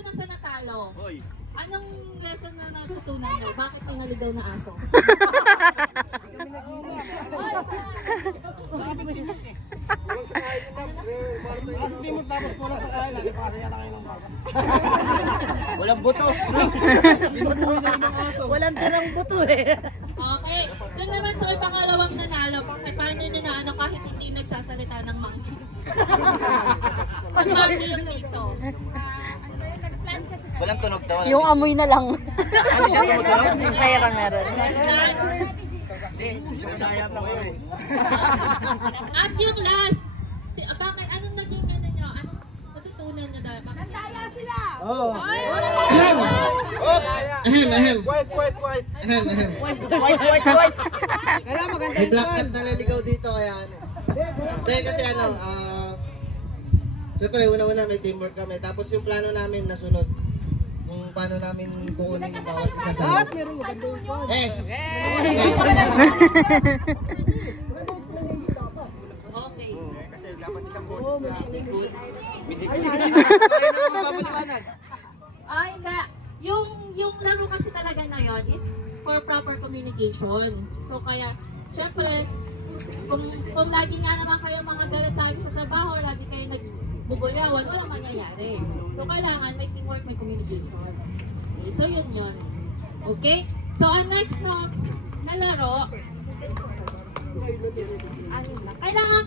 unang sa natalo. Anong lesson na natutunan niyo? Bakit may naligaw na aso? Walang buto. Walang tirang buto eh. Okay. Doon naman sa may pangalawang nanalo, paano nyo na ano kahit hindi nagsasalita ng monkey? Pag monkey yung dito. Walang tunog daw. Yung amoy na lang. Ano siya tumutunog? Meron. At yung last, bakit anong naging ano nyo? Anong natutunan nyo dahil? Nandaya sila! Oo. Ahem. White. Ahem. White. Kaya maganda yung black cat na naligaw dito kaya ano. Dahil kasi ano, siyempre una-una may teamwork kami. Tapos yung plano namin nasunod. Kung paano namin kukunin yung bawat isa sa loob. Okay. Ay, hindi. Yung laro kasi talaga na yon is for proper communication. So kaya, syempre, kung lagi nga naman kayo mga galit lagi sa trabaho, lagi kayo nagbubulyawan, walang mangyayari. So kailangan may teamwork, may communication. Okay, so yun. Okay? So ang next na laro, kailangan